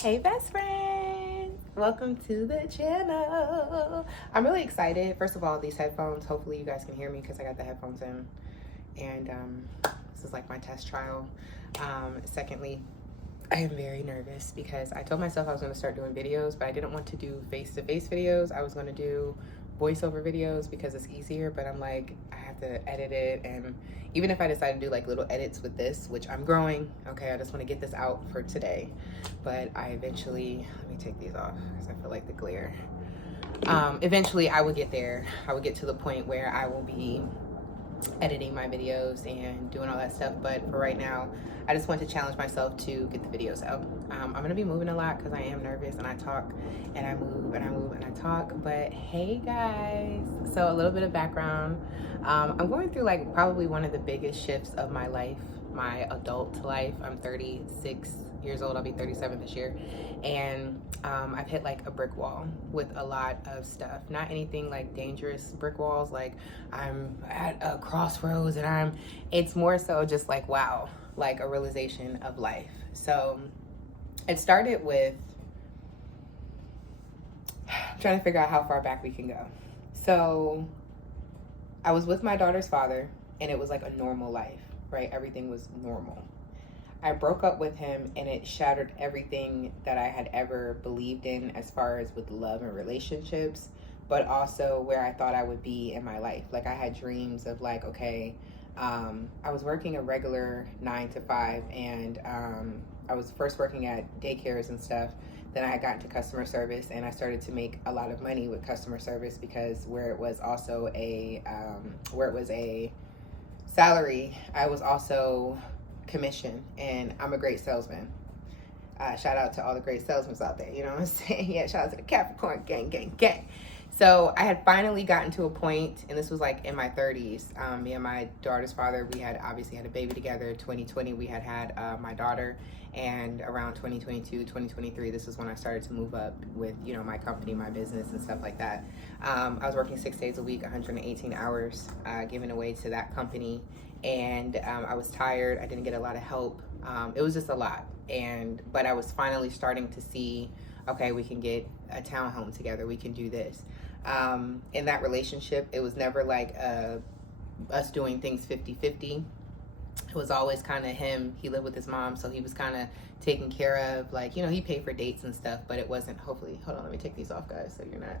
Hey best friend, welcome to the channel. I'm really excited. First of all, these headphones, hopefully you guys can hear me because I got the headphones in, and this is like my test trial. Secondly, I am very nervous because I told myself I was going to start doing videos, but I didn't want to do face-to-face videos. I was going to do voiceover videos because it's easier, but I'm like, I have to edit it, and even if I decide to do like little edits with this, which I'm growing, okay, I just want to get this out for today, but I eventually, let me take these off because I feel like the glare. Eventually I will get there. I will get to the point where I will be editing my videos and doing all that stuff, but for right now I just want to challenge myself to get the videos out. I'm gonna be moving a lot because I am nervous and I talk and I move and I move and I talk. But hey guys, so a little bit of background. I'm going through like probably one of the biggest shifts of my life, my adult life. I'm 36 years old. I'll be 37 this year, and I've hit like a brick wall with a lot of stuff. Not anything like dangerous brick walls, like I'm at a crossroads and it's more so just like, wow, like a realization of life. So it started with trying to figure out how far back we can go. So I was with my daughter's father and it was like a normal life, right? Everything was normal. I broke up with him and it shattered everything that I had ever believed in as far as with love and relationships, but also where I thought I would be in my life. Like I had dreams of like, okay, I was working a regular 9 to 5, and I was first working at daycares and stuff. Then I had gotten to customer service and I started to make a lot of money with customer service because where it was a salary, I was also commission, and I'm a great salesman. Shout out to all the great salesmen out there, you know what I'm saying? Yeah, shout out to the Capricorn gang. So I had finally gotten to a point, and this was like in my 30s. Me and my daughter's father, we had obviously had a baby together. 2020, we had my daughter, and around 2022, 2023, this is when I started to move up with, you know, my company, my business, and stuff like that. I was working 6 days a week, 118 hours, given away to that company. And I was tired. I didn't get a lot of help. It was just a lot. But I was finally starting to see, okay, we can get a townhome together. We can do this. In that relationship, it was never like us doing things 50-50. It was always kind of him. He lived with his mom, so he was kind of taken care of. Like, you know, he paid for dates and stuff, but it wasn't, hopefully, hold on, let me take these off, guys, so you're not,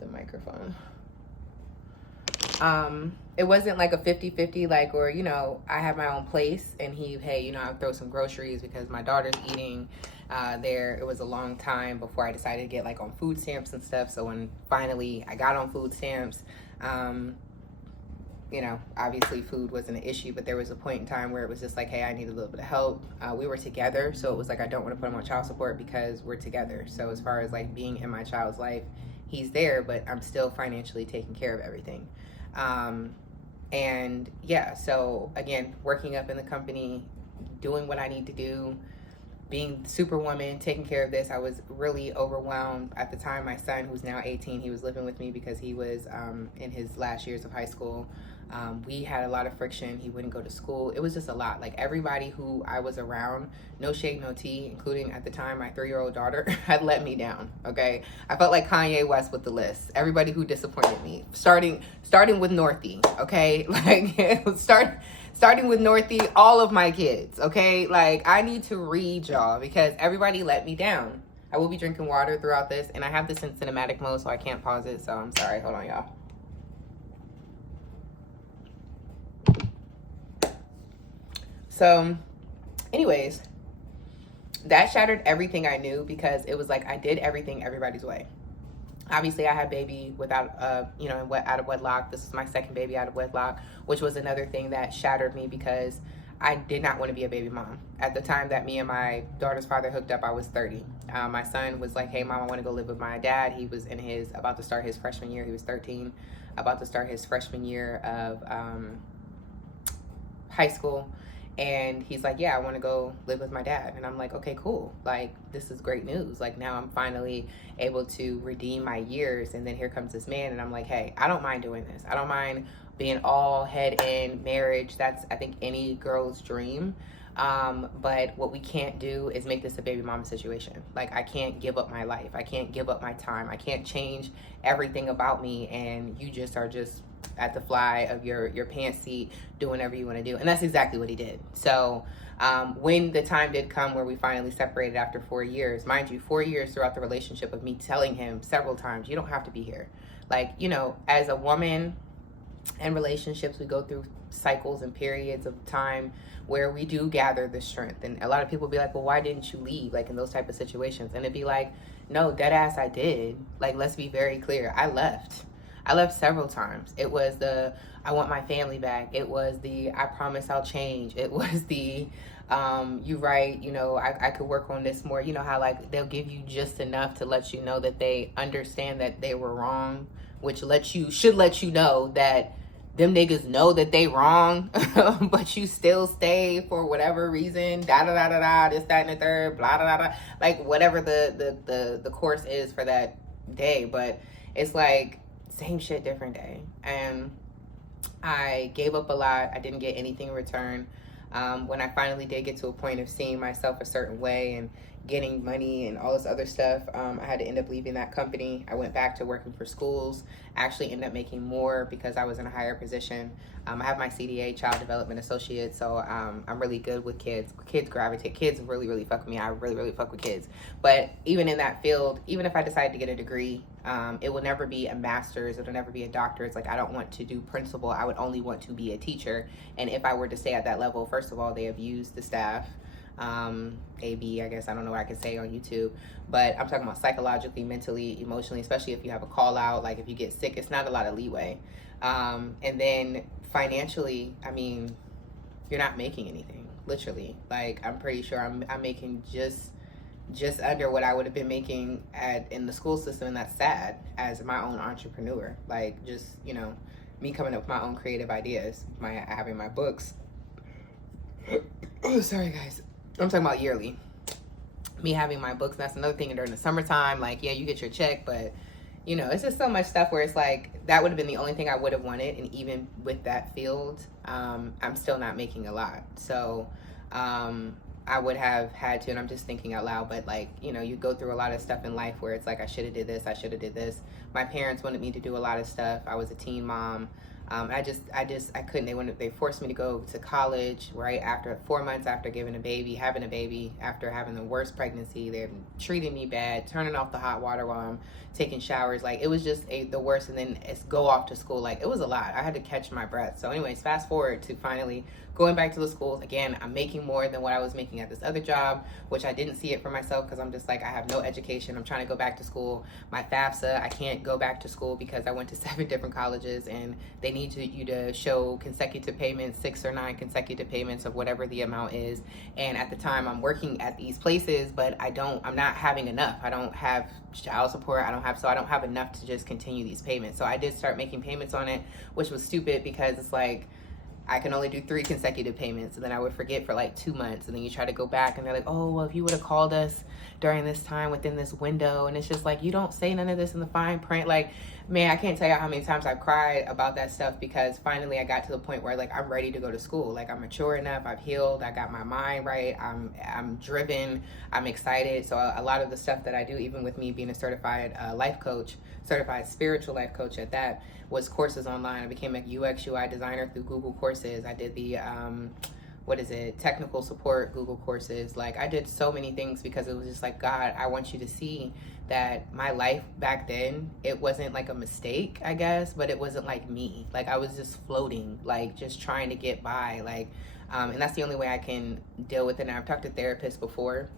the microphone. It wasn't like a 50-50, like, or, you know, I have my own place and hey, you know, I'll throw some groceries because my daughter's eating there. It was a long time before I decided to get like on food stamps and stuff. So when finally I got on food stamps, you know, obviously food wasn't an issue, but there was a point in time where it was just like, hey, I need a little bit of help. We were together, so it was like, I don't want to put him on child support because we're together. So as far as like being in my child's life, he's there, but I'm still financially taking care of everything. And yeah, so again, working up in the company, doing what I need to do, being superwoman, taking care of this. I was really overwhelmed at the time. My son, who's now 18, he was living with me because he was in his last years of high school. We had a lot of friction. He wouldn't go to school. It was just a lot. Like everybody who I was around, no shade, no tea, including at the time my 3-year-old daughter, had let me down. Okay, I felt like Kanye West with the list. Everybody who disappointed me, starting with Northie. Okay, like starting with Northie, all of my kids. Okay, like I need to read y'all because everybody let me down. I will be drinking water throughout this, and I have this in cinematic mode, so I can't pause it. So I'm sorry. Hold on, y'all. So anyways, that shattered everything I knew because it was like I did everything everybody's way. Obviously, I had baby without, you know, out of wedlock. This is my second baby out of wedlock, which was another thing that shattered me because I did not want to be a baby mom. At the time that me and my daughter's father hooked up, I was 30. My son was like, hey, mom, I want to go live with my dad. He was about to start his freshman year. He was 13, about to start his freshman year of high school. And he's like, yeah, I want to go live with my dad. And I'm like, okay, cool. Like, this is great news. Like, now I'm finally able to redeem my years. And then here comes this man. And I'm like, hey, I don't mind doing this. I don't mind being all head in marriage. That's, I think, any girl's dream. But what we can't do is make this a baby mama situation. Like, I can't give up my life. I can't give up my time. I can't change everything about me, and you just are just at the fly of your pants seat doing whatever you want to do. And that's exactly what he did. So when the time did come where we finally separated after 4 years, mind you, 4 years throughout the relationship of me telling him several times, you don't have to be here. Like, you know, as a woman in relationships, we go through cycles and periods of time where we do gather the strength. And a lot of people be like, well, why didn't you leave? Like, in those type of situations. And it'd be like, no, dead ass, I did. Like, let's be very clear. I left several times. It was the, I want my family back. It was the, I promise I'll change. It was the, you right, you know, I could work on this more. You know how, like, they'll give you just enough to let you know that they understand that they were wrong, which should let you know that them niggas know that they wrong, but you still stay for whatever reason, da da da da da, this, that, and the third, blah da da da, like whatever the course is for that day. But it's like same shit, different day. And I gave up a lot. I didn't get anything in return. When I finally did get to a point of seeing myself a certain way and getting money and all this other stuff, I had to end up leaving that company. I went back to working for schools. I actually ended up making more because I was in a higher position. I have my CDA, Child Development Associate, so I'm really good with kids. Kids gravitate. Kids really, really fuck with me. I really, really fuck with kids. But even in that field, even if I decided to get a degree, it will never be a master's. It'll never be a doctorate. Like, I don't want to do principal. I would only want to be a teacher. And if I were to stay at that level, first of all, they abuse the staff. AB, I guess, I don't know what I can say on YouTube, but I'm talking about psychologically, mentally, emotionally, especially if you have a call out, like if you get sick, it's not a lot of leeway. And then financially, I mean, you're not making anything, literally. Like, I'm pretty sure I'm making just under what I would have been making in the school system, and that's sad, as my own entrepreneur. Like, just, you know, me coming up with my own creative ideas, having my books. Oh, sorry guys. I'm talking about yearly. Me having my books, that's another thing during the summertime. Like, yeah, you get your check, but you know, it's just so much stuff where it's like, that would have been the only thing I would have wanted. And even with that field, I'm still not making a lot. So, I would have had to, and I'm just thinking out loud, but like, you know, you go through a lot of stuff in life where it's like, I should have did this, I should have did this. My parents wanted me to do a lot of stuff. I was a teen mom. I couldn't. They forced me to go to college right after 4 months after having a baby, after having the worst pregnancy. They're treating me bad, turning off the hot water while I'm taking showers. Like, it was just the worst. And then it's go off to school. Like, it was a lot. I had to catch my breath. So anyways, fast forward to finally going back to the schools. Again, I'm making more than what I was making at this other job, which I didn't see it for myself because I'm just like, I have no education. I'm trying to go back to school. My FAFSA, I can't go back to school because I went to 7 different colleges and they need you to show consecutive payments, 6 or 9 consecutive payments of whatever the amount is. And at the time, I'm working at these places, but I'm not having enough. I don't have child support. I don't have enough to just continue these payments. So I did start making payments on it, which was stupid because it's like, I can only do 3 consecutive payments, and then I would forget for like 2 months, and then you try to go back and they're like, oh, well, if you would have called us during this time within this window. And it's just like, you don't say none of this in the fine print. Like, man, I can't tell you how many times I've cried about that stuff because finally I got to the point where like, I'm ready to go to school. Like, I'm mature enough, I've healed, I got my mind right, I'm driven, I'm excited. So a lot of the stuff that I do, even with me being a certified life coach, certified spiritual life coach at that, was courses online. I became a UX UI designer through Google courses. I did the technical support Google courses. Like, I did so many things because it was just like, God, I want you to see that my life back then, it wasn't like a mistake, I guess, but it wasn't like me. Like, I was just floating, like just trying to get by, like, and that's the only way I can deal with it. And I've talked to therapists before.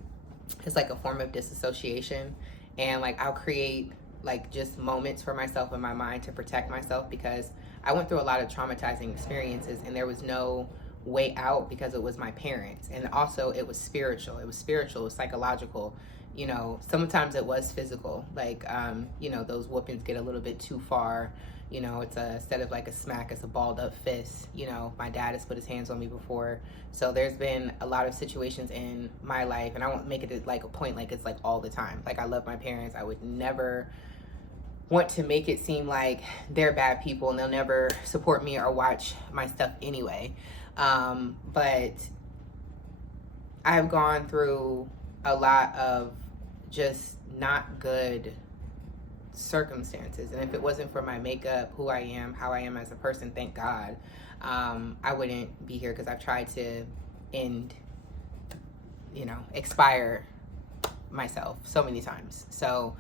It's like a form of disassociation, and like, I'll create like just moments for myself in my mind to protect myself because I went through a lot of traumatizing experiences and there was no way out because it was my parents. And also it was spiritual, it was psychological. You know, sometimes it was physical, like, you know, those whoopings get a little bit too far. You know, it's instead of like a smack, it's a balled up fist. You know, my dad has put his hands on me before. So there's been a lot of situations in my life, and I won't make it like a point like it's like all the time. Like, I love my parents. I would never want to make it seem like they're bad people and they'll never support me or watch my stuff anyway. But I've gone through a lot of just not good circumstances. And if it wasn't for my makeup, who I am, how I am as a person, thank God, I wouldn't be here, because I've tried to end, expire myself so many times. So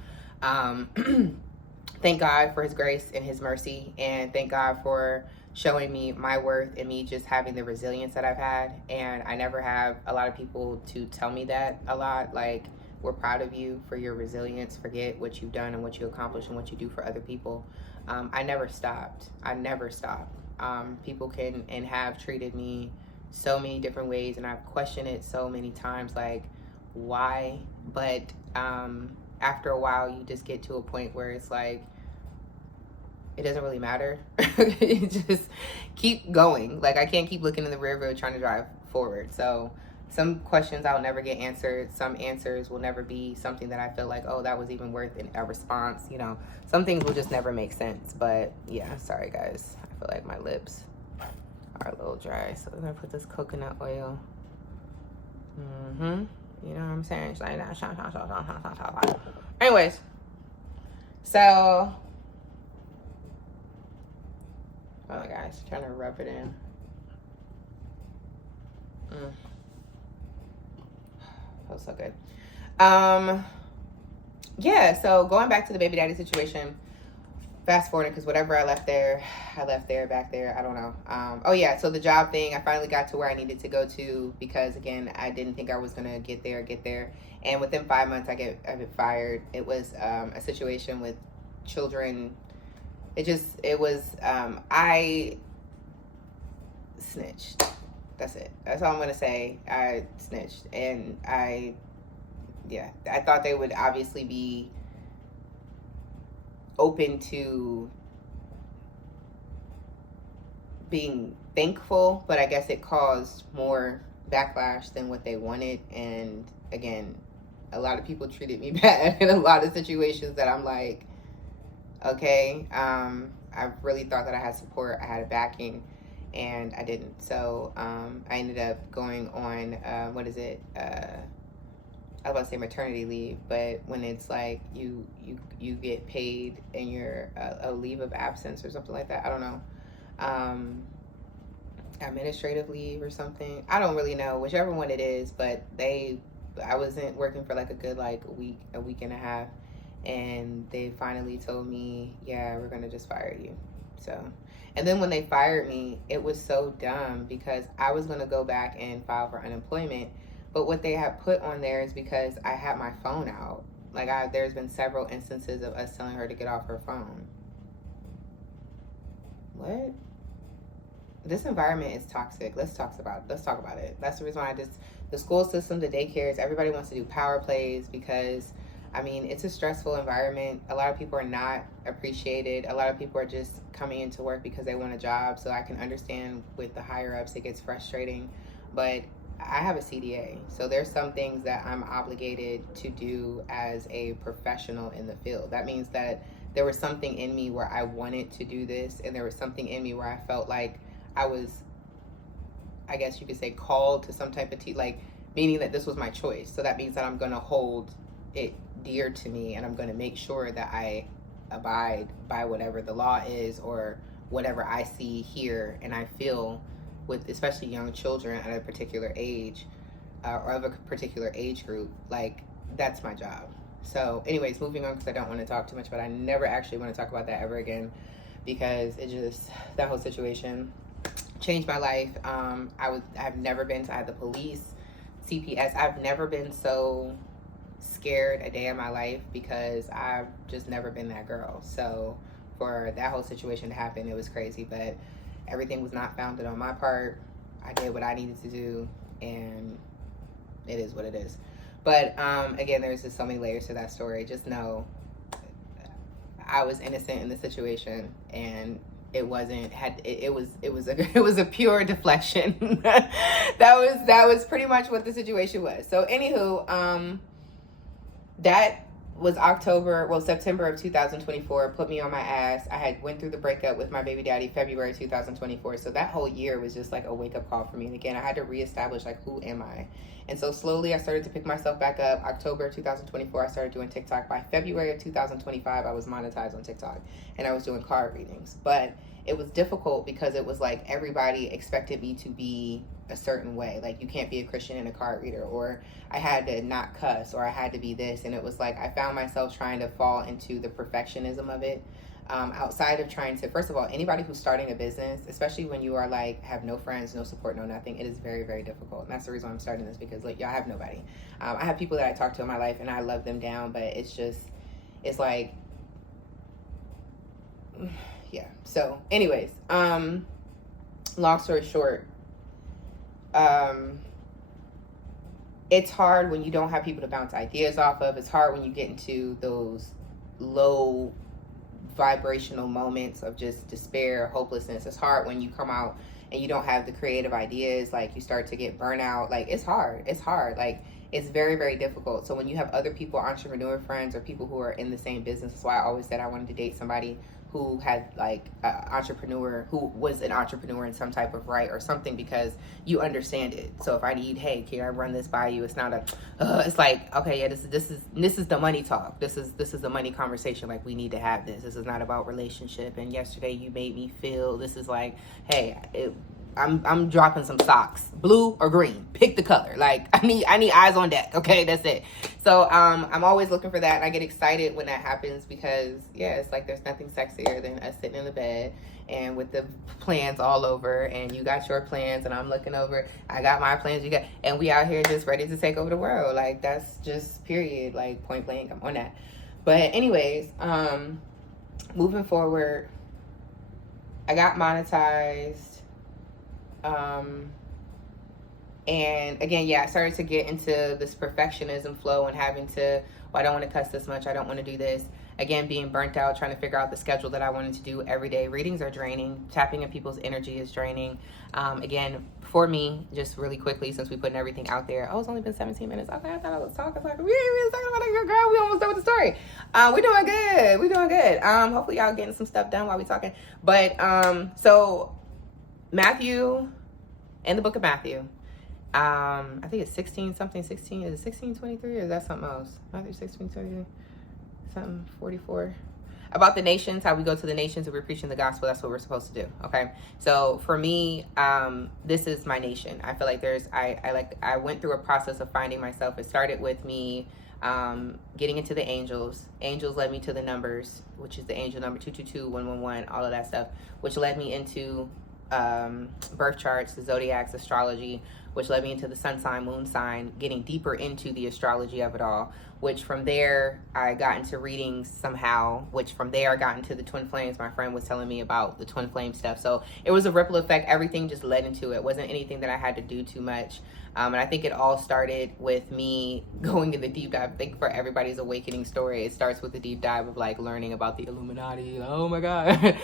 thank God for his grace and his mercy, and thank God for showing me my worth and me just having the resilience that I've had. And I never have a lot of people to tell me that a lot, like, we're proud of you for your resilience, forget what you've done and what you accomplished and what you do for other people. I never stopped. People can and have treated me so many different ways, and I've questioned it so many times, like, why? But after a while, you just get to a point where it's like, it doesn't really matter. You just keep going. Like, I can't keep looking in the rear view trying to drive forward. So some questions I'll never get answered. Some answers will never be something that I feel like, oh, that was even worth a response. Some things will just never make sense. But yeah, sorry guys. I feel like my lips are a little dry. So I'm gonna put this coconut oil. You know what I'm saying? It's like that. Anyways, so, oh my gosh, trying to rub it in. Feels so good. Yeah, so going back to the baby daddy situation, fast forwarding, because whatever I left there, back there, I don't know. Oh yeah, so the job thing, I finally got to where I needed to go to, because again, I didn't think I was gonna get there. And within 5 months, I get fired. It was a situation with children. I snitched. That's it. That's all I'm gonna say. I snitched, and I thought they would obviously be open to being thankful, but I guess it caused more backlash than what they wanted. And again, a lot of people treated me bad in a lot of situations that I'm like, okay, I really thought that I had support, I had a backing, and I didn't. So I ended up going on I was about to say maternity leave, but when it's like you get paid and you're a leave of absence or something like that, I don't know, administrative leave or something, I don't really know, whichever one it is. But I wasn't working for like a good a week and a half, and they finally told me, yeah, we're gonna just fire you. So, and then when they fired me, it was so dumb, because I was gonna go back and file for unemployment. But what they had put on there is because I had my phone out. Like, there's been several instances of us telling her to get off her phone. What? This environment is toxic. Let's talk about it. That's the reason why the school system, the daycares, everybody wants to do power plays, because, I mean, it's a stressful environment. A lot of people are not appreciated. A lot of people are just coming into work because they want a job. So I can understand with the higher ups, it gets frustrating. But I have a CDA, so there's some things that I'm obligated to do as a professional in the field. That means that there was something in me where I wanted to do this, and there was something in me where I felt like I was, I guess you could say, called to some type of meaning that this was my choice. So that means that I'm going to hold it dear to me, and I'm going to make sure that I abide by whatever the law is, or whatever I see, hear, and I feel with especially young children at a particular age, or of a particular age group. Like, that's my job. So anyways, moving on, because I don't want to talk too much, but I never actually want to talk about that ever again, because that whole situation changed my life. I've never been to either police, CPS. I've never been so scared a day in my life, because I've just never been that girl. So for that whole situation to happen, it was crazy, but everything was not founded on my part. I did what I needed to do, and it is what it is. But again, there's just so many layers to that story. Just know I was innocent in the situation, and it was a pure deflection. that was pretty much what the situation was. So anywho, that was September of 2024, put me on my ass. I had went through the breakup with my baby daddy February 2024. So that whole year was just like a wake up call for me. And again, I had to reestablish like, who am I? And so slowly I started to pick myself back up. October 2024, I started doing TikTok. By February of 2025, I was monetized on TikTok and I was doing card readings. But it was difficult because it was like everybody expected me to be a certain way. Like, you can't be a Christian and a card reader, or I had to not cuss, or I had to be this. And it was like I found myself trying to fall into the perfectionism of it. Outside of trying to, first of all, anybody who's starting a business, especially when you are like, have no friends, no support, no nothing, it is very, very difficult. And that's the reason why I'm starting this, because like, y'all have nobody. I have people that I talk to in my life and I love them down, but it's like, yeah. So anyways, long story short, it's hard when you don't have people to bounce ideas off of. It's hard when you get into those low vibrational moments of just despair, hopelessness. It's hard when you come out and you don't have the creative ideas. Like, you start to get burnout. Like, it's hard. Like, it's very, very difficult. So when you have other people, entrepreneur friends, or people who are in the same business, that's why I always said I wanted to date somebody who had like entrepreneur, who was an entrepreneur in some type of right or something, because you understand it. So if I need, hey, can I run this by you? It's not it's like, okay, yeah, this is the money talk. This is the money conversation. Like, we need to have this. This is not about relationship. And yesterday you made me feel. This is like, hey, I'm dropping some socks, blue or green, pick the color. Like, I need eyes on deck. Okay, that's it. So I'm always looking for that, and I get excited when that happens, because yeah, it's like there's nothing sexier than us sitting in the bed and with the plans all over, and you got your plans and I'm looking over, I got my plans, you got, and we out here just ready to take over the world. Like, that's just period, like point blank, I'm on that. But anyways, moving forward, I got monetized. And again, yeah, I started to get into this perfectionism flow and having to, well, I don't want to cuss this much, I don't want to do this. Again, being burnt out, trying to figure out the schedule that I wanted to do every day. Readings are draining. Tapping in people's energy is draining. Again, for me, just really quickly, since we putting everything out there. Oh, it's only been 17 minutes. Okay, I thought I was talking like, we ain't really talking about it, girl. We almost done with the story. We're doing good. We're doing good. Hopefully y'all getting some stuff done while we talking. But so Matthew, in the book of Matthew, I think it's 16 something, 16, is it 16:23 or is that something else? Matthew 16:23, something 44. About the nations, how we go to the nations and we're preaching the gospel. That's what we're supposed to do. Okay. So for me, this is my nation. I feel like I went through a process of finding myself. It started with me getting into the angels. Angels led me to the numbers, which is the angel number 222, 111, all of that stuff, which led me into birth charts, the zodiacs, astrology, which led me into the sun sign, moon sign, getting deeper into the astrology of it all, which from there I got into readings somehow, which from there I got into the twin flames. My friend was telling me about the twin flame stuff. So it was a ripple effect. Everything just led into it. It wasn't anything that I had to do too much. And I think it all started with me going in the deep dive. I think for everybody's awakening story, it starts with the deep dive of like learning about the Illuminati. Oh my God.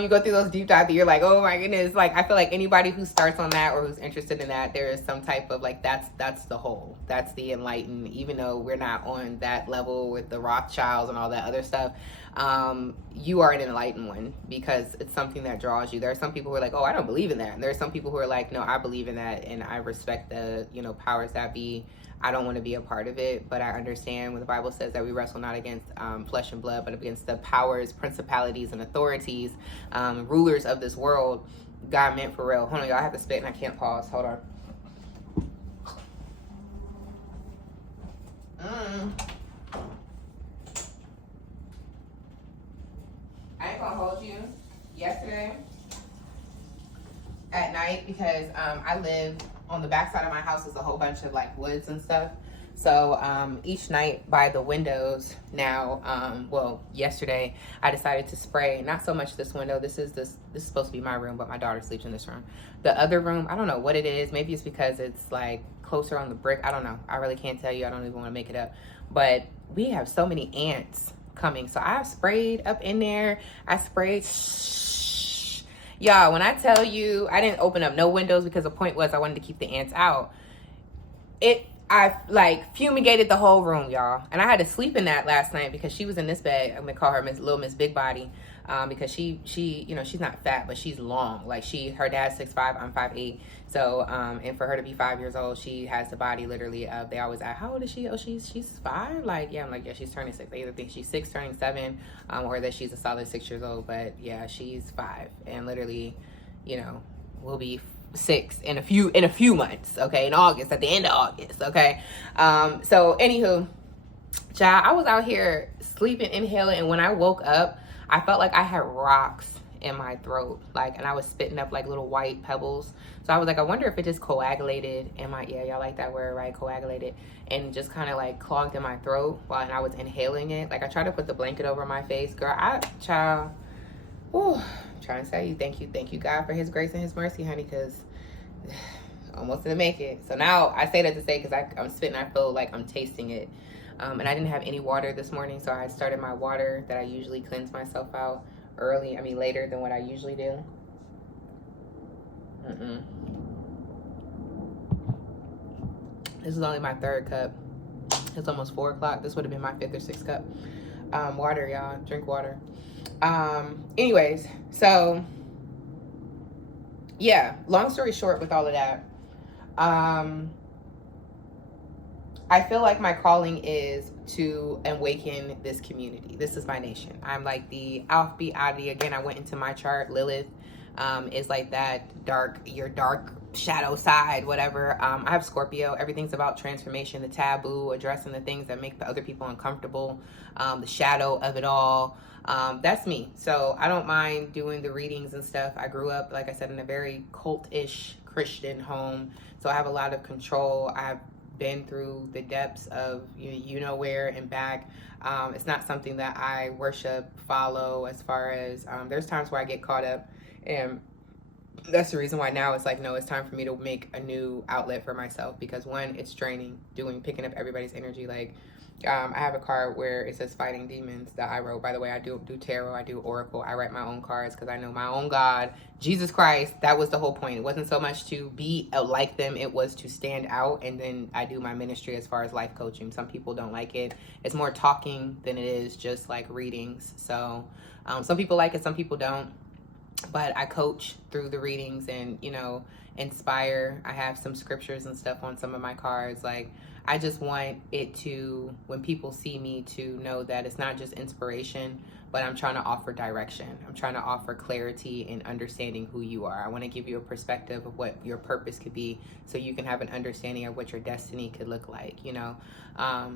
You go through those deep dives, you're like, oh my goodness. Like, I feel like anybody who starts on that or who's interested in that, there is some type of like, that's the whole, that's the enlightened, even though we're not on that level with the Rothschilds and all that other stuff. You are an enlightened one because it's something that draws you. There are some people who are like, oh, I don't believe in that. And there are some people who are like, no, I believe in that. And I respect the, powers that be. I don't want to be a part of it, but I understand when the Bible says that we wrestle not against flesh and blood, but against the powers, principalities, and authorities, rulers of this world. God meant for real. Hold on, y'all, I have to spit and I can't pause. Hold on. I ain't gonna hold you. Yesterday at night, because I live on the back side of my house, is a whole bunch of like woods and stuff. So each night by the windows now, yesterday I decided to spray, not so much this window. This is supposed to be my room, but my daughter sleeps in this room. The other room, I don't know what it is. Maybe it's because it's like closer on the brick. I don't know. I really can't tell you. I don't even want to make it up. But we have so many ants coming. So I've sprayed up in there. I sprayed. Y'all, when I tell you, I didn't open up no windows because the point was I wanted to keep the ants out. I like fumigated the whole room, y'all, and I had to sleep in that last night because she was in this bed. I'm gonna call her Miss Big Body, because she she's not fat, but she's long. Like her dad's 6'5", I'm 5'8". So and for her to be 5 years old, she has the body literally of. They always ask, how old is she? Oh, she's 5. Like, yeah, I'm like, yeah, she's turning 6. They either think she's 6 turning 7, or that she's a solid 6 years old. But yeah, she's 5, and literally, will be 6 in a few months, okay, in August, at the end of August, okay. So anywho, child, I was out here sleeping, inhaling, and when I woke up, I felt like I had rocks in my throat, like, and I was spitting up like little white pebbles. So I was like, I wonder if it just coagulated in my, yeah, y'all like that word, right? Coagulated, and just kind of like clogged in my throat while I was inhaling it. Like, I tried to put the blanket over my face, girl. Child, whew, trying to tell you, thank you God for his grace and his mercy, honey, because almost didn't make it. So now I say that to say, because I'm spitting, I feel like I'm tasting it. And I didn't have any water this morning, so I started my water that I usually cleanse myself out later than what I usually do. This is only my 3rd cup. It's almost 4 o'clock. This would have been my 5th or 6th cup. Water, y'all. Drink water. Anyways, so yeah, long story short with all of that, I feel like my calling is to awaken this community. This is my nation. I'm like the offbeat oddity. Again, I went into my chart. Lilith is like that your dark shadow side, whatever. I have Scorpio. Everything's about transformation, the taboo, addressing the things that make the other people uncomfortable, the shadow of it all. That's me. So I don't mind doing the readings and stuff. I grew up, like I said, in a very cult-ish Christian home. So I have a lot of control. I've been through the depths of you know where and back. It's not something that I worship, follow, as far as there's times where I get caught up, and that's the reason why now it's like, no, it's time for me to make a new outlet for myself, because one, it's draining picking up everybody's energy. Like, I have a card where it says fighting demons that I wrote. By the way, I do tarot, I do oracle, I write my own cards because I know my own God, Jesus Christ. That was the whole point. It wasn't so much to be like them, it was to stand out. And then I do my ministry as far as life coaching. Some people don't like it. It's more talking than it is just like readings. So some people like it, some people don't. But I coach through the readings and, inspire. I have some scriptures and stuff on some of my cards. Like, I just want it to, when people see me, to know that it's not just inspiration, but I'm trying to offer direction. I'm trying to offer clarity in understanding who you are. I want to give you a perspective of what your purpose could be, so you can have an understanding of what your destiny could look like,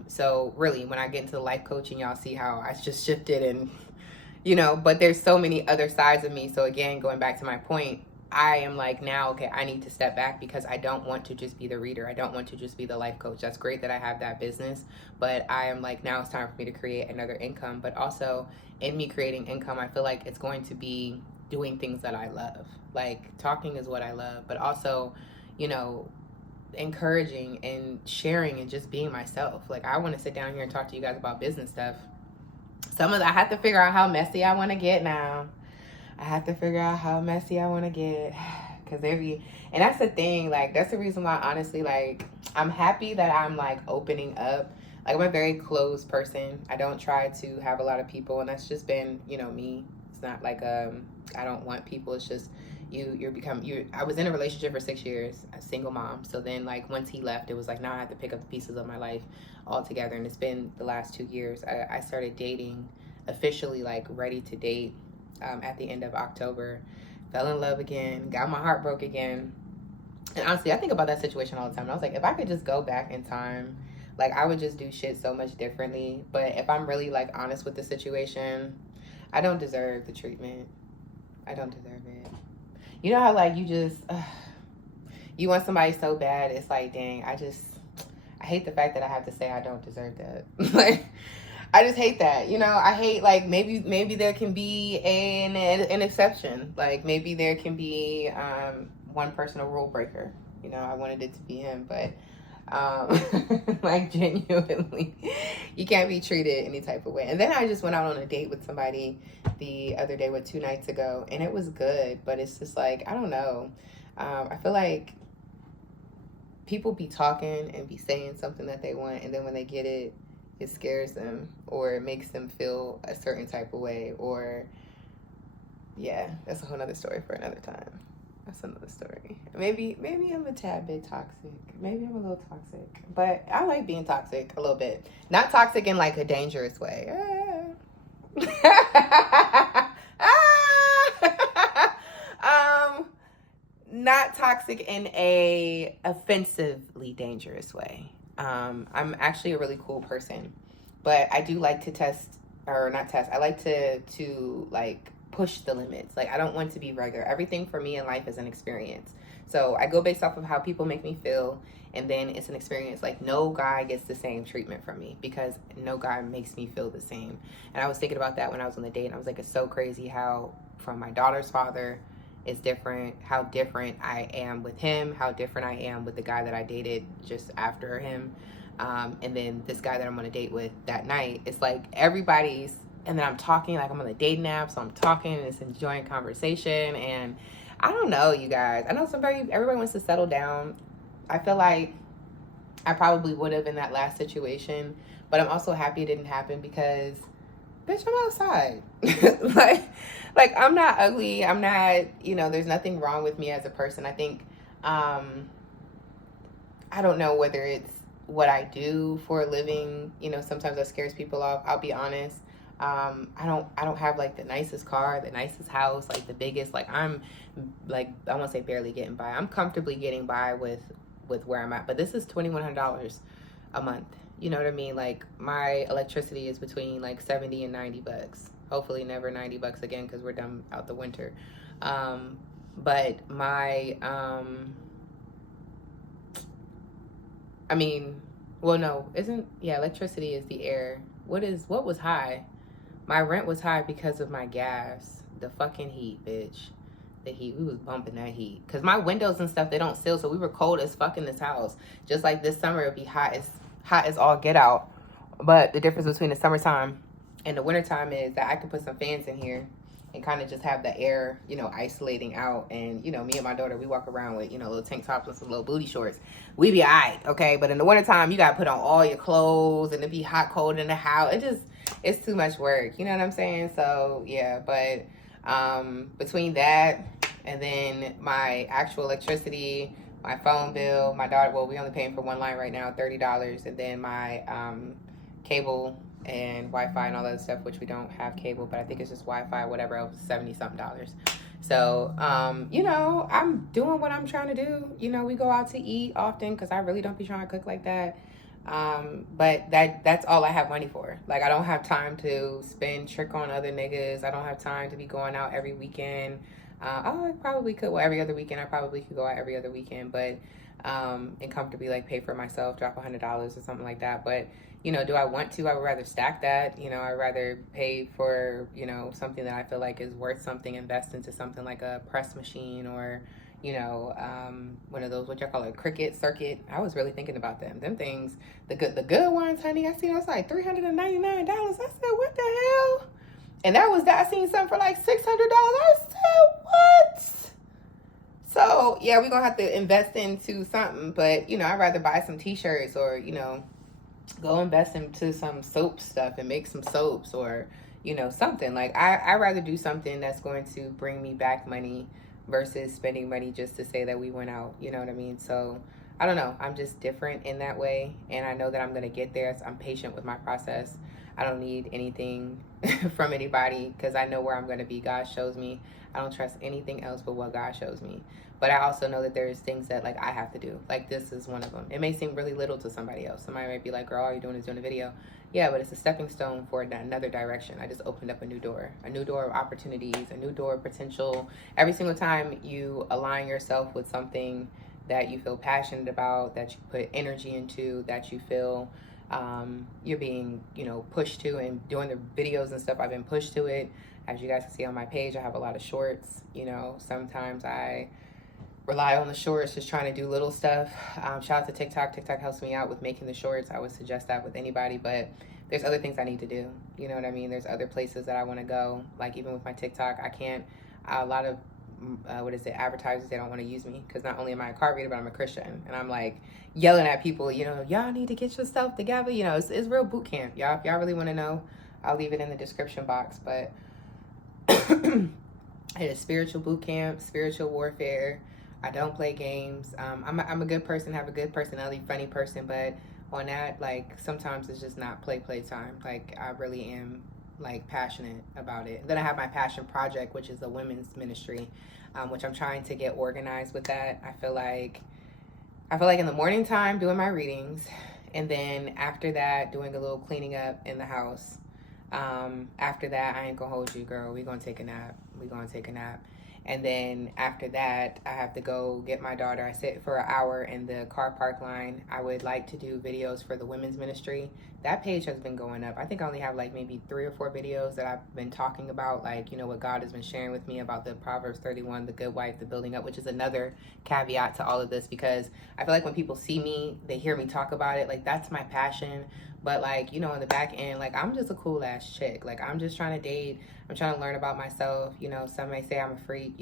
So really, when I get into the life coaching, y'all see how I just shifted and, but there's so many other sides of me. So again, going back to my point, I am like, now, okay, I need to step back, because I don't want to just be the reader. I don't want to just be the life coach. That's great that I have that business, but I am like, now it's time for me to create another income. But also in me creating income, I feel like it's going to be doing things that I love. Like, talking is what I love, but also, encouraging and sharing and just being myself. Like, I want to sit down here and talk to you guys about business stuff. I have to figure out how messy I want to get now. I have to figure out how messy I want to get, because and that's the thing, like, that's the reason why, honestly, like, I'm happy that I'm, like, opening up. Like, I'm a very closed person. I don't try to have a lot of people, and that's just been, me. It's not like, I don't want people. It's just, I was in a relationship for 6 years, a single mom. So then, like, once he left, it was like, now I have to pick up the pieces of my life all together. And it's been the last 2 years. I started dating, officially, like, ready to date, at the end of October. Fell in love again, got my heart broke again. And honestly, I think about that situation all the time. I was like, if I could just go back in time, like, I would just do shit so much differently. But if I'm really, like, honest with the situation, I don't deserve the treatment. I don't deserve it. You know how, like, you want somebody so bad, it's like, dang, I hate the fact that I have to say I don't deserve that. Like, I just hate that, I hate, like, maybe there can be an exception. Like, maybe there can be one person a rule breaker. I wanted it to be him, but like, genuinely, you can't be treated any type of way. And then I just went out on a date with somebody the other day, 2 nights ago, and it was good, but it's just like, I don't know. I feel like people be talking and be saying something that they want, and then when they get it, it scares them or it makes them feel a certain type of way. Or yeah, that's a whole nother story for another time. That's another story. Maybe I'm a tad bit toxic. Maybe I'm a little toxic, but I like being toxic a little bit. Not toxic in like a dangerous way. Not toxic in a offensively dangerous way. I'm actually a really cool person, but I do like to test, or not test. I like to like push the limits. Like I don't want to be regular. Everything for me in life is an experience. So I go based off of how people make me feel, and then it's an experience. Like no guy gets the same treatment from me because no guy makes me feel the same. And I was thinking about that when I was on the date, and I was like, it's so crazy how from my daughter's father is different, how different I am with him, how different I am with the guy that I dated just after him. And then this guy that I'm on a date with that night, it's like everybody's, and then I'm talking, like I'm on a dating app, so I'm talking and it's enjoying conversation. And I don't know, you guys. I know everybody wants to settle down. I feel like I probably would have in that last situation, but I'm also happy it didn't happen because, bitch, I'm outside. like I'm not ugly. I'm not, there's nothing wrong with me as a person. I think, I don't know whether it's what I do for a living. Sometimes that scares people off. I'll be honest. I don't have like the nicest car, the nicest house, like the biggest, like I'm like, I won't say barely getting by. I'm comfortably getting by with where I'm at, but this is $2,100 a month. You know what I mean? Like my electricity is between like 70 and 90 bucks. Hopefully never 90 bucks again because we're done out the winter. But my, electricity is the air. What was high? My rent was high because of my gas. The fucking heat, bitch. The heat. We was bumping that heat. Because my windows and stuff, they don't seal, so we were cold as fuck in this house. Just like this summer, it'd be hot as all get out. But the difference between the summertime and the wintertime is that I could put some fans in here and kind of just have the air, isolating out. And, me and my daughter, we walk around with, little tank tops and some little booty shorts. We be all right, okay? But in the wintertime, you got to put on all your clothes and it be hot, cold in the house. It's too much work. You know what I'm saying? So, yeah. But between that and then my actual electricity, my phone bill, my daughter, well, we only paying for one line right now, $30. And then my cable and Wi-Fi and all that stuff, which we don't have cable, but I think it's just Wi-Fi, whatever else, $70-something. So, I'm doing what I'm trying to do. We go out to eat often because I really don't be trying to cook like that. But that's all I have money for. Like, I don't have time to spend trick on other niggas. I don't have time to be going out every weekend. I probably could, every other weekend. I probably could go out every other weekend, but, and comfortably like pay for myself, drop $100 or something like that. But, do I want to? I would rather stack that. I'd rather pay for, something that I feel like is worth something, invest into something like a press machine or, one of those, what y'all call it, Cricut Circuit. I was really thinking about them things, the good ones, honey. I seen, it's like $399. I said, what the hell? And I seen something for like $600. I said, what? So yeah, we're gonna have to invest into something, but I'd rather buy some t-shirts or go invest into some soap stuff and make some soaps or something. Like I'd rather do something that's going to bring me back money versus spending money just to say that we went out. You know what I mean? So I don't know. I'm just different in that way, and I know that I'm gonna get there. So I'm patient with my process. I don't need anything from anybody because I know where I'm gonna be. God shows me. I don't trust anything else but what God shows me. But I also know that there's things that like I have to do. Like this is one of them. It may seem really little to somebody else. Somebody might be like, girl, all you're doing is doing a video. Yeah, but it's a stepping stone for another direction. I just opened up a new door of opportunities, a new door of potential. Every single time you align yourself with something that you feel passionate about, that you put energy into, that you feel you're being, pushed to, and doing the videos and stuff, I've been pushed to it. As you guys can see on my page, I have a lot of shorts. Sometimes I rely on the shorts, just trying to do little stuff. Shout out to TikTok. TikTok helps me out with making the shorts. I would suggest that with anybody, but there's other things I need to do. You know what I mean? There's other places that I want to go. Like even with my TikTok, I can't, a lot of advertisers, they don't want to use me because not only am I a card reader, but I'm a Christian. And I'm like yelling at people, y'all need to get yourself together. It's real boot camp. Y'all, if y'all really want to know, I'll leave it in the description box. But it is spiritual boot camp, spiritual warfare. I don't play games. I'm a good person, have a good personality, funny person, but on that, like, sometimes it's just not play time. Like, I really am, like, passionate about it. Then I have my passion project, which is the women's ministry, which I'm trying to get organized with that. I feel like in the morning time doing my readings, and then after that doing a little cleaning up in the house. After that, I ain't gonna hold you, girl. We gonna take a nap. And then after that, I have to go get my daughter. I sit for an hour in the car park line. I would like to do videos for the women's ministry. That page has been going up. I think I only have like maybe 3 or 4 videos that I've been talking about, like, what God has been sharing with me about the Proverbs 31, the good wife, the building up, which is another caveat to all of this, because I feel like when people see me, they hear me talk about it. Like, that's my passion. But like, in the back end, like, I'm just a cool ass chick. Like, I'm just trying to date. I'm trying to learn about myself. Some may say I'm a freak,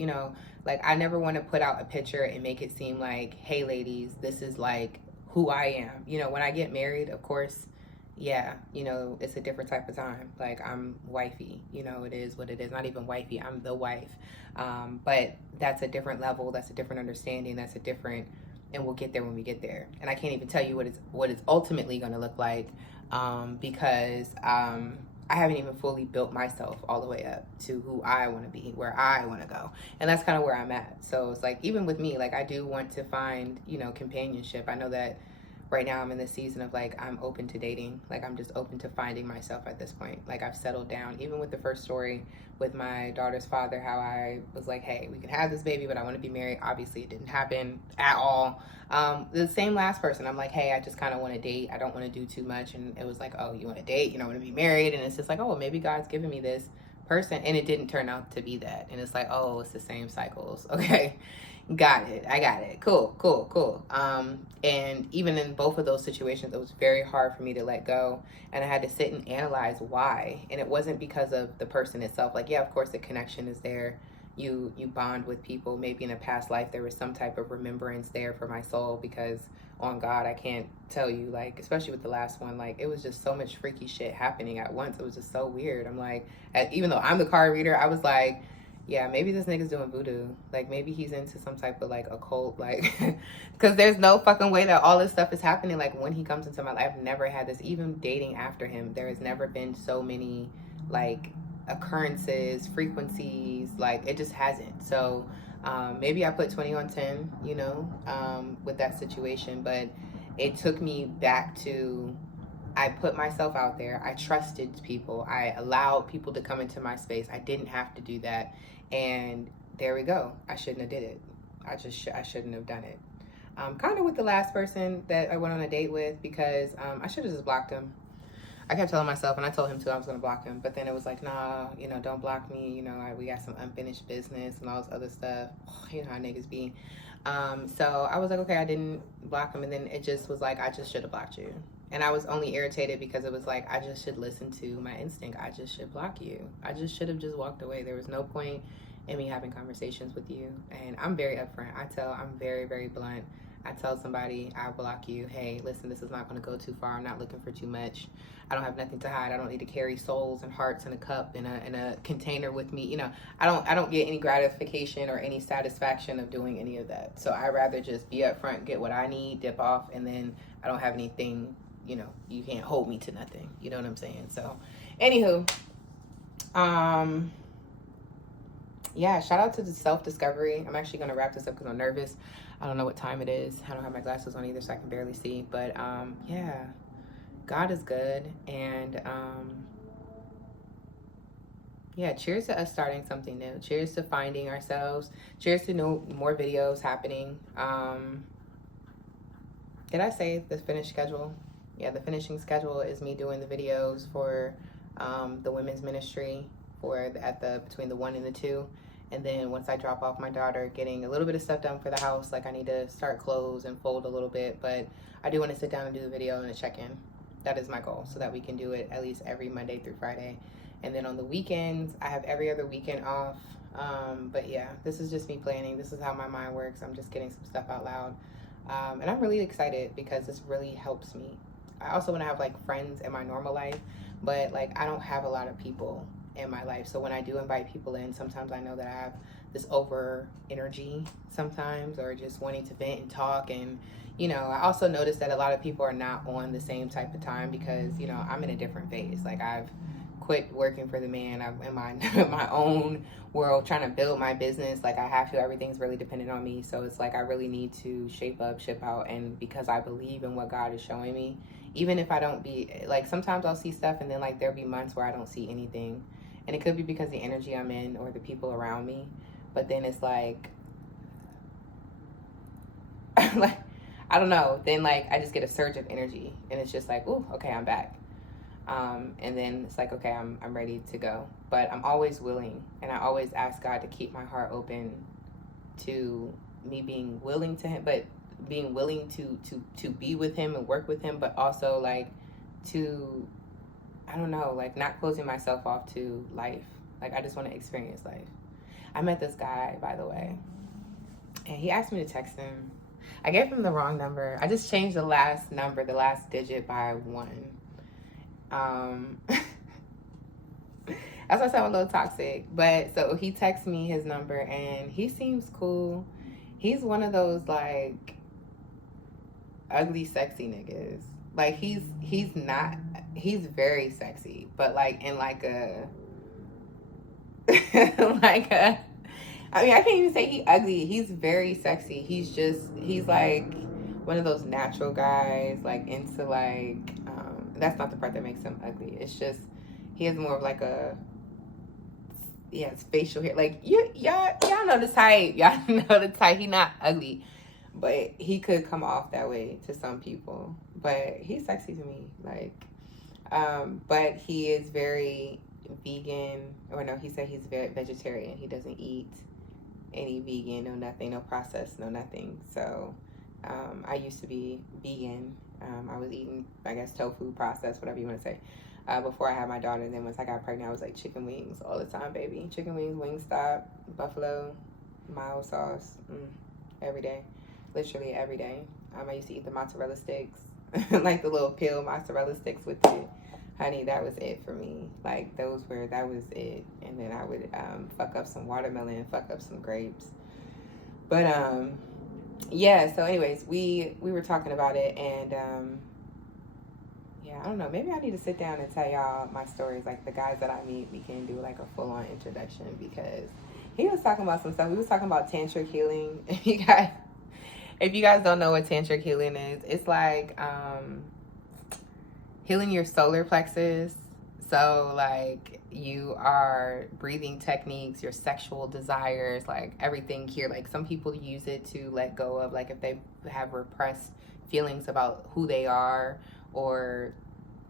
like, I never want to put out a picture and make it seem like, hey ladies, this is like who I am. When I get married, of course, yeah, it's a different type of time. Like, I'm wifey, it is what it is. Not even wifey, I'm the wife. But that's a different level. That's a different understanding. That's a different, and we'll get there when we get there. And I can't even tell you what it's ultimately going to look like, because I haven't even fully built myself all the way up to who I want to be, where I want to go. And that's kind of where I'm at. So it's like, even with me, like, I do want to find, companionship. I know that right now I'm in this season of, like, I'm open to dating. Like, I'm just open to finding myself at this point. Like, I've settled down. Even with the first story with my daughter's father, how I was like, hey, we can have this baby, but I want to be married. Obviously, it didn't happen at all. The same last person, I'm like, hey, I just kind of want to date. I don't want to do too much. And it was like, oh, you want to date? You don't want to be married? And it's just like, oh, well, maybe God's giving me this person. And it didn't turn out to be that. And it's like, oh, it's the same cycles. Okay. Got it. I got it. Cool. And even in both of those situations, it was very hard for me to let go. And I had to sit and analyze why. And it wasn't because of the person itself. Like, yeah, of course, the connection is there. You bond with people. Maybe in a past life, there was some type of remembrance there for my soul, because on God, I can't tell you, like, especially with the last one, like, it was just so much freaky shit happening at once. It was just so weird. I'm like, even though I'm the card reader, I was like, yeah, maybe this nigga's doing voodoo. Like, maybe he's into some type of, like, occult, like, because there's no fucking way that all this stuff is happening. Like, when he comes into my life, I've never had this. Even dating after him, there has never been so many, like, occurrences, frequencies. Like, it just hasn't. So maybe I put 20 on 10, with that situation. But it took me back to, I put myself out there. I trusted people. I allowed people to come into my space. I didn't have to do that. And there we go. I shouldn't have did it. I shouldn't have done it. Kind of with the last person that I went on a date with, because I should have just blocked him. I kept telling myself, and I told him too, I was going to block him. But then it was like, nah, don't block me. We got some unfinished business and all this other stuff. You know how niggas be. So I was like, okay, I didn't block him. And then it just was like, I just should have blocked you. And I was only irritated because it was like, I just should listen to my instinct. I just should block you. I just should have just walked away. There was no point in me having conversations with you. And I'm very upfront. I'm very, very blunt. I tell somebody, I block you. Hey, listen, this is not going to go too far. I'm not looking for too much. I don't have nothing to hide. I don't need to carry souls and hearts in a cup, in a container with me. I don't get any gratification or any satisfaction of doing any of that. So I'd rather just be upfront, get what I need, dip off, and then I don't have anything. You can't hold me to nothing. You know what I'm saying? So, anywho, yeah, shout out to the self-discovery. I'm actually going to wrap this up because I'm nervous. I don't know what time it is. I don't have my glasses on either, so I can barely see. But, yeah, God is good. And, yeah, cheers to us starting something new. Cheers to finding ourselves. Cheers to more videos happening. Did I say the finished schedule? Yeah, the finishing schedule is me doing the videos for the women's ministry between the 1 and the 2. And then once I drop off my daughter, getting a little bit of stuff done for the house. Like, I need to start clothes and fold a little bit. But I do want to sit down and do the video and a check-in. That is my goal, so that we can do it at least every Monday through Friday. And then on the weekends, I have every other weekend off. But yeah, this is just me planning. This is how my mind works. I'm just getting some stuff out loud. And I'm really excited because this really helps me. I also want to have like friends in my normal life, but like I don't have a lot of people in my life. So when I do invite people in, sometimes I know that I have this over energy sometimes, or just wanting to vent and talk. And I also noticed that a lot of people are not on the same type of time because I'm in a different phase. Like I've quit working for the man. I'm in my own world trying to build my business. Like I have to, everything's really dependent on me. So it's like I really need to shape up, ship out. And because I believe in what God is showing me, even if I don't be like, sometimes I'll see stuff and then like there'll be months where I don't see anything. And it could be because the energy I'm in or the people around me. But then it's like like I don't know, then like I just get a surge of energy and it's just like, ooh, okay, I'm back. And then it's like, okay, I'm ready to go. But I'm always willing, and I always ask God to keep my heart open to me being willing to him, but being willing to be with him and work with him, but also like to, I don't know, like not closing myself off to life. Like I just want to experience life. I met this guy, by the way, and he asked me to text him. I gave him the wrong number. I just changed the last number, the last digit by 1. That's why I sound a little toxic. But so he texts me his number and he seems cool. He's one of those like ugly sexy niggas. Like he's very sexy, but like in like a like a, I mean, I can't even say he ugly. He's very sexy. He's like one of those natural guys, like into like that's not the part that makes him ugly. It's just he has more of like a, yeah, it's facial hair. Like y'all know the type. Y'all know the type. He not ugly, but he could come off that way to some people. But he's sexy to me. Like, but he is very vegan. Or no, he said he's very vegetarian. He doesn't eat any vegan, no nothing, no processed, no nothing. So I used to be vegan. I was eating, I guess, tofu, processed, whatever you want to say, before I had my daughter. And then once I got pregnant, I was like chicken wings all the time, baby. Chicken wings, Wingstop, buffalo, mild sauce, every day, literally every day. I used to eat the mozzarella sticks, like the little peel mozzarella sticks with it. Honey, that was it for me. Like that was it. And then I would fuck up some watermelon, fuck up some grapes. But yeah, so anyways, we were talking about it, and yeah, I don't know, maybe I need to sit down and tell y'all my stories. Like the guys that I meet, we can do like a full-on introduction, because he was talking about some stuff. We was talking about tantric healing. If you guys don't know what tantric healing is, it's like healing your solar plexus. So like you are breathing techniques, your sexual desires, like everything here. Like some people use it to let go of, like if they have repressed feelings about who they are or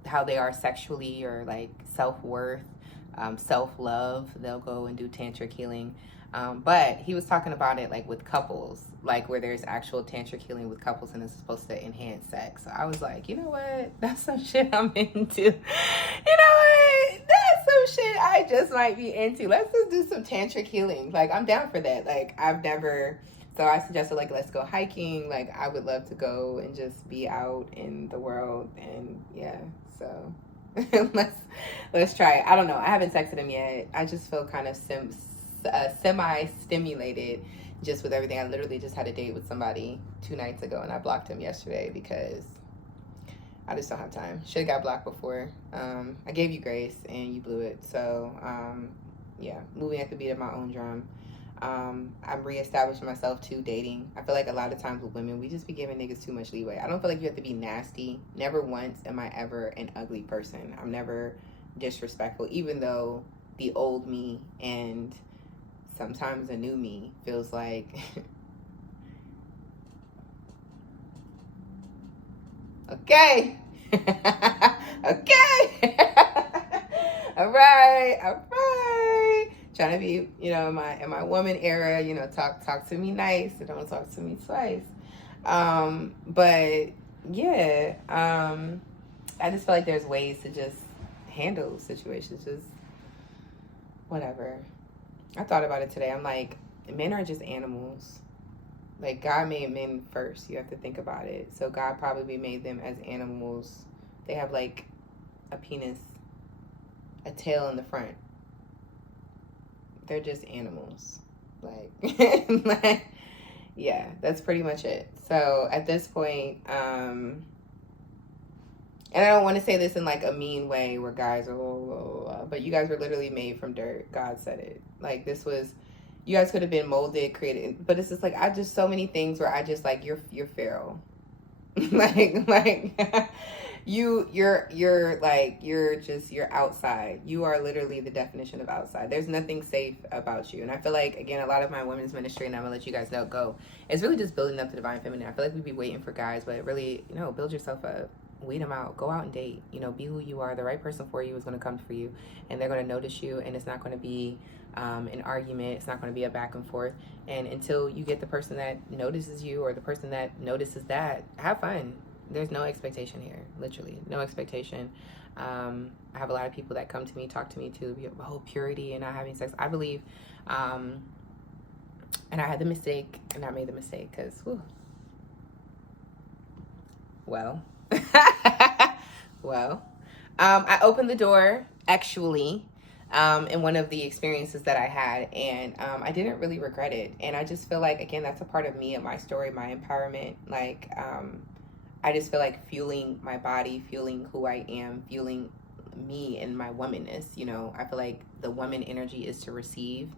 how they are sexually, or like self-worth, self-love, they'll go and do tantric healing. But he was talking about it like with couples, like where there's actual tantric healing with couples and it's supposed to enhance sex. So I was like, you know what? That's some shit I'm into. You know what? That's some shit I just might be into. Let's just do some tantric healing. Like I'm down for that. Like so I suggested like, let's go hiking. Like I would love to go and just be out in the world. And yeah, so let's try it. I don't know. I haven't texted him yet. I just feel kind of semi-stimulated just with everything. I literally just had a date with somebody 2 nights ago and I blocked him yesterday because I just don't have time. Should have got blocked before. I gave you grace and you blew it. So yeah, moving at the beat of my own drum. I'm reestablishing myself to dating. I feel like a lot of times with women, we just be giving niggas too much leeway. I don't feel like you have to be nasty. Never once am I ever an ugly person. I'm never disrespectful, even though the old me and sometimes the new me feels like okay. Okay. all right. Trying to be, in my woman era, talk to me nice, and don't talk to me twice. But yeah, I just feel like there's ways to just handle situations, just whatever. I thought about it today. I'm like, men are just animals. Like, God made men first. You have to think about it. So God probably made them as animals. They have like a penis, a tail in the front. They're just animals. Like, like, yeah, that's pretty much it. So at this point, and I don't want to say this in like a mean way where guys are, but you guys were literally made from dirt. God said it. Like, this was, you guys could have been molded, created, but it's just like, I just, so many things where I just like, you're feral. like you're outside. You are literally the definition of outside. There's nothing safe about you. And I feel like, again, a lot of my women's ministry, and I'm gonna let you guys know, go, it's really just building up the divine feminine. I feel like we'd be waiting for guys, but really, build yourself up, weed them out, go out and date, be who you are. The right person for you is going to come for you, and they're going to notice you, and it's not going to be an argument. It's not going to be a back and forth. And until you get the person that notices you, or the person that notices that, have fun. There's no expectation here, literally no expectation. I have a lot of people that come to me, talk to me to oh, purity and not having sex. I believe, and I had the mistake, and I made the mistake because, well, I opened the door actually in one of the experiences that I had, and I didn't really regret it. And I just feel like, again, that's a part of me and my story, my empowerment. Like, I just feel like fueling my body, fueling who I am, fueling me and my womanness. I feel like the woman energy is to receive.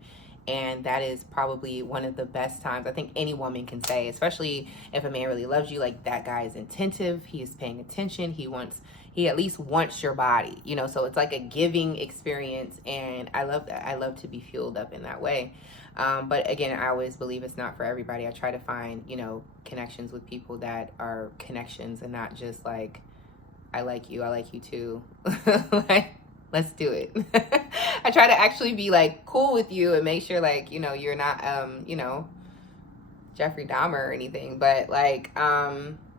And that is probably one of the best times I think any woman can say, especially if a man really loves you. Like, that guy is attentive. He is paying attention. He at least wants your body, so it's like a giving experience. And I love that. I love to be fueled up in that way. But again, I always believe it's not for everybody. I try to find, connections with people that are connections and not just like, I like you too. Like, let's do it. I try to actually be like cool with you and make sure like, you're not, Jeffrey Dahmer or anything. But like,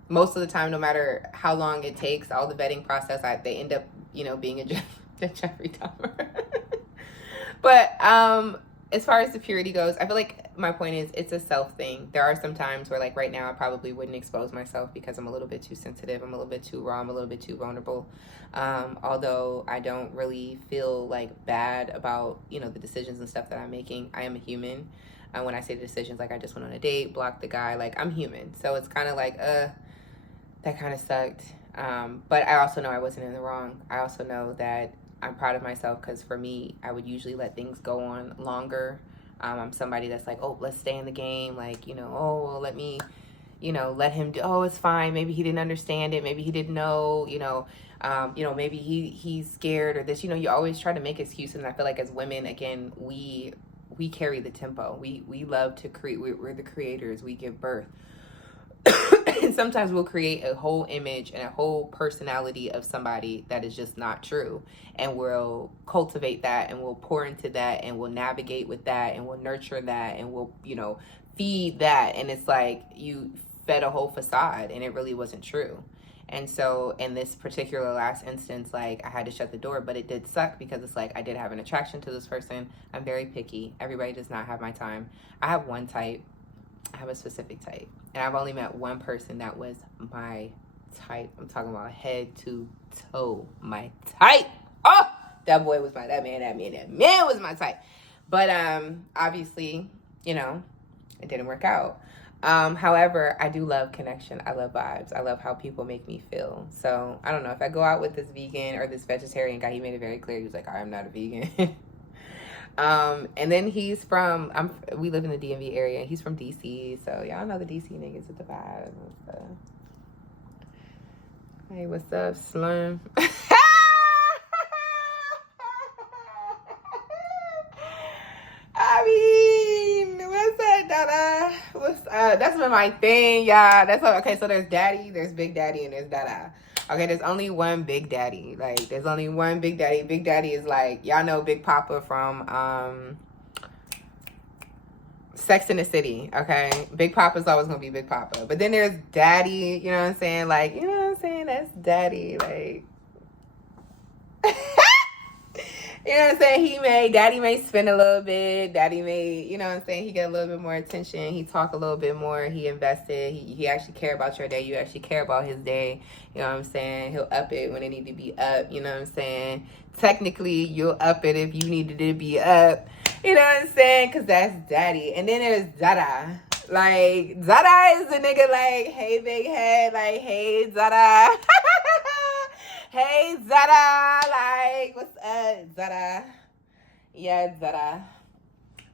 most of the time, no matter how long it takes, all the vetting process, they end up, being a Jeffrey Dahmer. But, as far as the purity goes, I feel like my point is it's a self thing. There are some times where, like right now, I probably wouldn't expose myself because I'm a little bit too sensitive. I'm a little bit too raw. I'm a little bit too vulnerable. Although I don't really feel like bad about, the decisions and stuff that I'm making. I am a human. When I say the decisions, like I just went on a date, blocked the guy, like I'm human. So it's kind of like, that kind of sucked. But I also know I wasn't in the wrong. I also know that I'm proud of myself because for me, I would usually let things go on longer. I'm somebody that's like, oh, let's stay in the game. Like, oh, well, let me, let him do, oh, it's fine. Maybe he didn't understand it. Maybe he didn't know, maybe he's scared or this, you always try to make excuses. And I feel like as women, again, we carry the tempo. We love to create. We're the creators. We give birth. And sometimes we'll create a whole image and a whole personality of somebody that is just not true. And we'll cultivate that and we'll pour into that and we'll navigate with that and we'll nurture that and we'll, feed that. And it's like you fed a whole facade and it really wasn't true. And so in this particular last instance, like I had to shut the door, but it did suck because it's like I did have an attraction to this person. I'm very picky. Everybody does not have my time. I have one type. I have a specific type. And I've only met one person that was my type. I'm talking about head to toe. My type. Oh, that man was my type. But obviously, it didn't work out. However, I do love connection. I love vibes. I love how people make me feel. So I don't know if I go out with this vegan or this vegetarian guy, he made it very clear. He was like, I am not a vegan. And then he's from, we live in the DMV area. He's from DC. So y'all know the DC niggas with the vibes and stuff. Hey, what's up, Slim? I mean, what's that, Dada? That's been my thing, y'all. That's what, okay, so there's Daddy, there's Big Daddy, and there's Dada. Okay, there's only one Big Daddy. Like, there's only one Big Daddy. Big Daddy is like, y'all know Big Papa from Sex in the City, okay? Big Papa's always gonna be Big Papa. But then there's Daddy, you know what I'm saying? Like, you know what I'm saying? That's Daddy, like. You know what I'm saying? Daddy may spend a little bit. Daddy may, you know what I'm saying? He get a little bit more attention. He talk a little bit more. He invested. He actually care about your day. You actually care about his day. You know what I'm saying? He'll up it when it need to be up. You know what I'm saying? Technically, you'll up it if you needed it to be up. You know what I'm saying? Because that's daddy. And then there's Dada. Like, Dada is the nigga like, hey, big head. Like, hey, Dada. Hey, Zara, like, what's up, Zara? Yeah, Zara.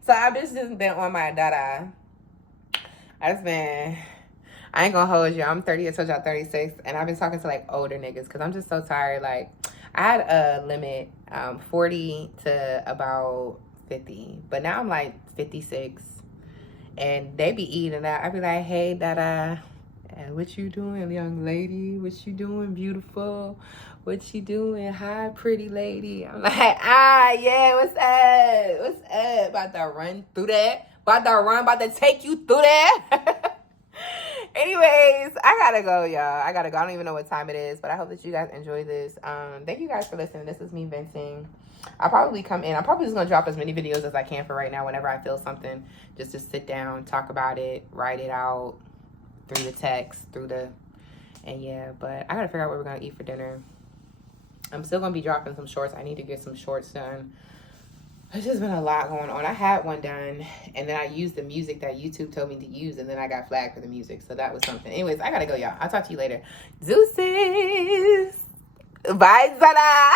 So I've just been on my Dada. I ain't gonna hold you. I'm 30, I told y'all 36, and I've been talking to, like, older niggas, because I'm just so tired. Like, I had a limit, 40 to about 50, but now I'm, like, 56, and they be eating that. I be like, hey, Dada. What you doing, young lady? What you doing, beautiful? What you doing? Hi, pretty lady. I'm like, yeah, what's up? What's up? About to run through that. About to take you through that. Anyways, I gotta go, y'all. I gotta go. I don't even know what time it is, but I hope that you guys enjoy this. Thank you guys for listening. This is me venting. I'll probably come in. I'm probably just gonna drop as many videos as I can for right now whenever I feel something. Just to sit down, talk about it, write it out. Through the text, and yeah, but I gotta figure out what we're gonna eat for dinner. I'm still gonna be dropping some shorts. I need to get some shorts done. There's just been a lot going on. I had one done, and then I used the music that YouTube told me to use, and then I got flagged for the music, so that was something. Anyways, I gotta go, y'all. I'll talk to you later. Deuces! Bye, Zara!